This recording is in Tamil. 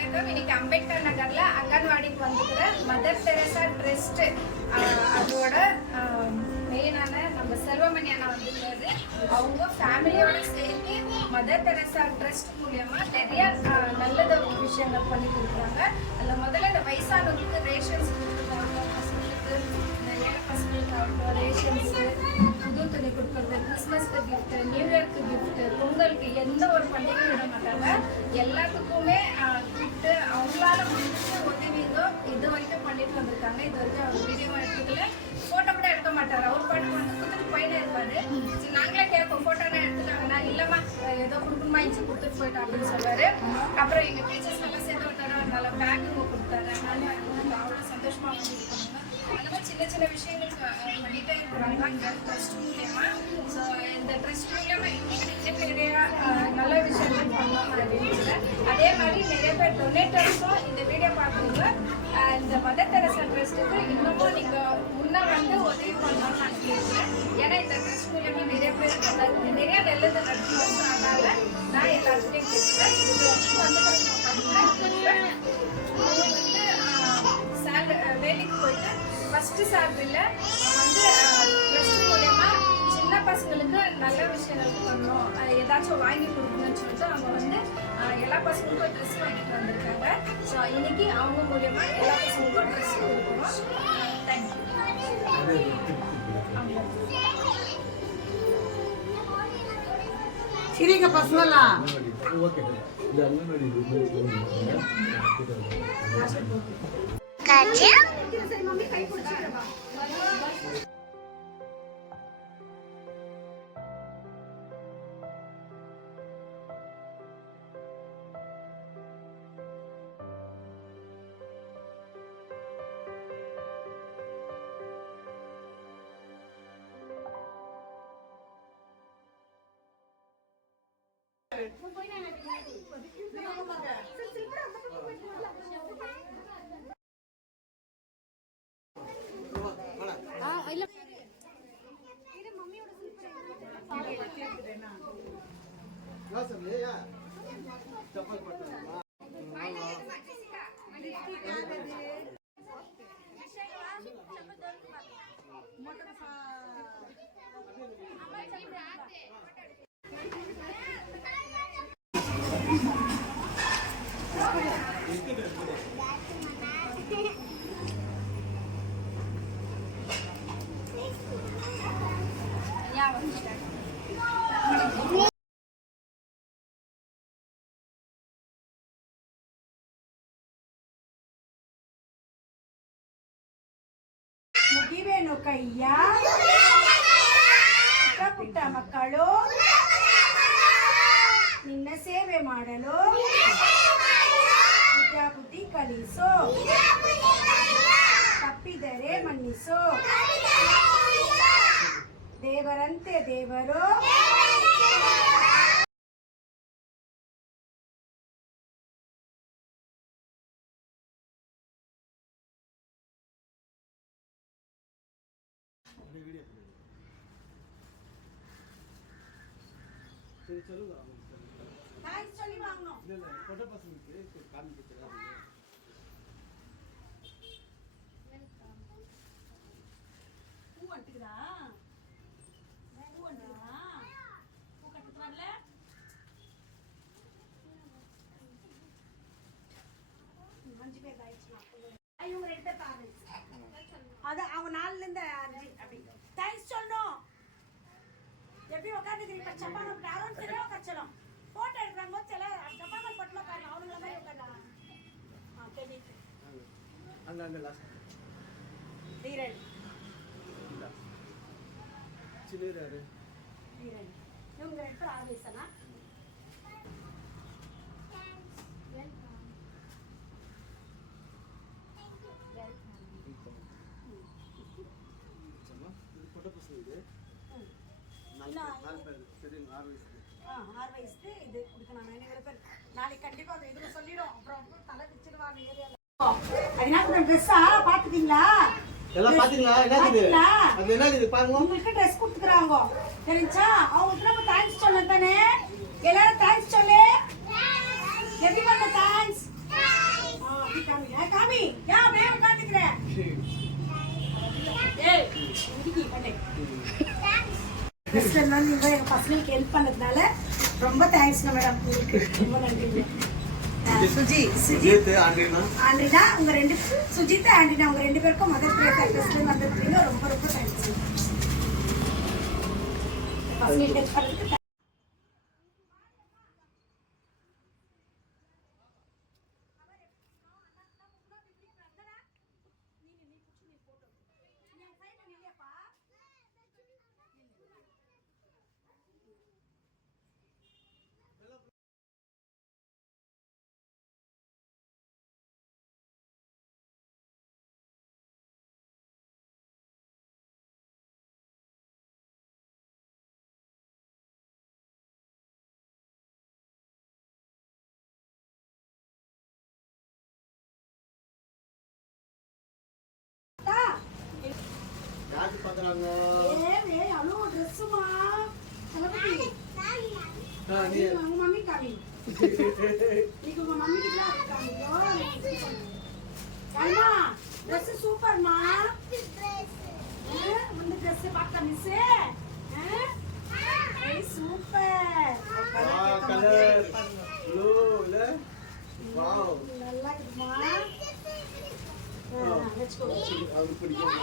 வணக்கம். இன்னைக்கு அம்பேத்கர் நகர்ல அங்கன்வாடிக்கு வந்துக்கிற மதர் தெரசா ட்ரஸ்ட் அதோட மெயினான நம்ம செல்வமணி அண்ணா வந்துருக்காரு. அவங்க ஃபேமிலியோட சேர்த்து மதர் தெரசா ட்ரஸ்ட் மூலியமா நிறைய நல்லத விஷயங்கள் பண்ணி கொடுக்குறாங்க. அதில் முதல்ல இந்த வயசானவங்களுக்கு ரேஷன்ஸ் கொடுக்குறாங்க, பசங்களுக்கு நிறைய பசங்களுக்கு ரேஷன்ஸு, புது துணி கொடுக்குறது, கிறிஸ்மஸ்க்கு கிஃப்ட், நியூ இயர்க்கு கிஃப்ட், பொங்கலுக்கு எந்த ஒரு பண்டிகையும் விட மாட்டாங்க. எல்லாத்துக்குமே கிஃப்ட்டு அவங்களால முடிஞ்ச உதவிதோ இது வரைக்கும் பண்ணிட்டு வந்திருக்காங்க. இது வரைக்கும் அவர் வீடியோ எடுத்துக்கல, ஃபோட்டோ கூட எடுக்க மாட்டார். அவர் பாட்டு வந்து கொடுத்துட்டு போயிட்டே இருப்பாரு. நாங்களே கேட்போம் ஃபோட்டோலாம் எடுத்துட்டாங்கன்னா, இல்லைம்மா ஏதோ கொடுக்கணுமா இச்சு கொடுத்துட்டு போயிட்டோம் அப்படின்னு சொல்லுவார். அப்புறம் எங்கள் டீச்சர்ஸ் எல்லாம் சேர்ந்து விட்டாரு, அதனால பேக்குங்க கொடுத்தாரு. அதனால அவ்வளோ சந்தோஷமாக வந்து இது பண்ணுவாங்க. அந்த மாதிரி சின்ன சின்ன விஷயங்களுக்கு பண்ணிட்டே இருக்கிறாங்க இந்த ட்ரஸ்ட் மூலியமா. ஸோ இந்த ட்ரஸ்ட் மூலியமா இன்னும் நிறைய நல்ல விஷயங்கள் பண்ணலாம் அப்படின்னு. அதே மாதிரி நிறைய பேர் டொனேட்டர்ஸும் இந்த வீடியோ பார்க்குறவங்க இந்த மதர் தெரசா ட்ரஸ்ட்டுக்கு இன்னமும் நீங்கள் முன்னே வந்து உதவி பண்ணலாம்னு நான் கேட்குறேன். ஏன்னா இந்த ட்ரஸ்ட் மூலியமா நிறைய பேர் நிறைய நல்லது நடத்துவாங்க. அதனால நான் எல்லாத்துலேயும் கேட்குறேன். இது வந்துட்டு பார்த்தீங்கன்னா வேலைக்கு போயிட்டு ஃபஸ்ட்டு சேலரியில் வந்து ட்ரஸ்ட் மூலயமா சின்ன பசங்களுக்கு நல்ல விஷயங்கள் பண்ணணும், ஏதாச்சும் வாங்கி கொடுக்கணும்னு சொல்லிட்டு அவங்க வந்து எல்லா பசங்களுக்கும் ட்ரெஸ் வாங்கிட்டு வந்திருக்காங்க. ஸோ இன்னைக்கு அவங்க மூலயமா எல்லா பசங்களுக்கும் ட்ரெஸ் கொடுக்கணும். தேங்க்யூ. சரிங்க பசங்களாம் ಮುಗಿವೇನು ಕೈಯ ಪುಟ್ಟ ಪುಟ್ಟ ಮಕ್ಕಳು ನಿನ್ನ ಸೇವೆ ಮಾಡಲು ವಿದ್ಯಾಬುದ್ಧಿ ಕಲಿಸು, ತಪ್ಪಿದರೆ ಮನ್ನಿಸು, ದೇವರಂತೆ ದೇವರು சொல்லி வாங்கணும். பூ வந்துக்குதா, பூ வந்துக்குதா, பூ கட்டுக்கு வரல. அஞ்சு பேர் ஆயிடுச்சுனா இவங்க ரெண்டு பேர் பாரு. அது அவங்க 4ல இருந்து 5 அப்படி தேங்க்ஸ் சொல்லணும். எப்படி உட்காந்துக்கிறீங்க? இப்போ சப்பாங்க யாரும் தெரியல உட்காச்சலாம் ஃபோட்டோ எடுக்கிறாங்க போது சில சப்பாங்க பட்டில் உட்காருங்க, அவங்கள மாதிரி உட்காருங்க. கெமிக்கு தீரன் தீரன் இவங்க 2 பேர் 6 வயசுனா இது கொடுக்கணும். நாளைக்கு கண்டிப்பா அந்த இதுல சொல்லிடும். அப்புறம் தலை பிச்சிடுவாங்க ஏரியால. அதனால ட்ரெஸ்ஸா பாத்துட்டீங்களா? எல்லாம் பாத்தீங்களா? என்னது அது என்னது பாருங்க. உங்களுக்கு ட்ரெஸ் கொடுத்துக்கறாங்க தெரிஞ்சா? அவங்க நம்ம தேங்க்ஸ் சொல்லணும் தானே? எல்லாரும் தேங்க்ஸ் சொல்லு. Everyone thanks. வந்து இவங்க எங்கள் பசங்களுக்கு ஹெல்ப் பண்ணதுனால ரொம்ப தேங்க்ஸ்ங்க மேடம். உங்களுக்கு ரொம்ப நன்றிங்க. சுஜித் ஆண்ட்ரினா உங்க ரெண்டு சுஜித் ஆண்ட்ரினா உங்க ரெண்டு பேருக்கும் மதர் தெரேசா ட்ரஸ்ட்ல வந்திருக்கீங்க. ரொம்ப ரொம்ப தேங்க்ஸ். பசங்களுக்கு ஹெல்ப் பண்ணதுக்கு யாரு பாக்குறாங்க? அவ்வளோ ட்ரெஸ்ஸுமா தளபதி. நீ உங்க மம்மி காமி. நீங்க உங்க மம்மி கிட்ட காமிக்கோ. அம்மா ட்ரெஸ் சூப்பர்மா. இந்த ட்ரெஸ் பார்க்க மிஸ் சூப்பர். கலர் ப்ளூ இல்ல? வாவ் நல்லா இருக்குமா? Let's go. அது பிடிக்கும்.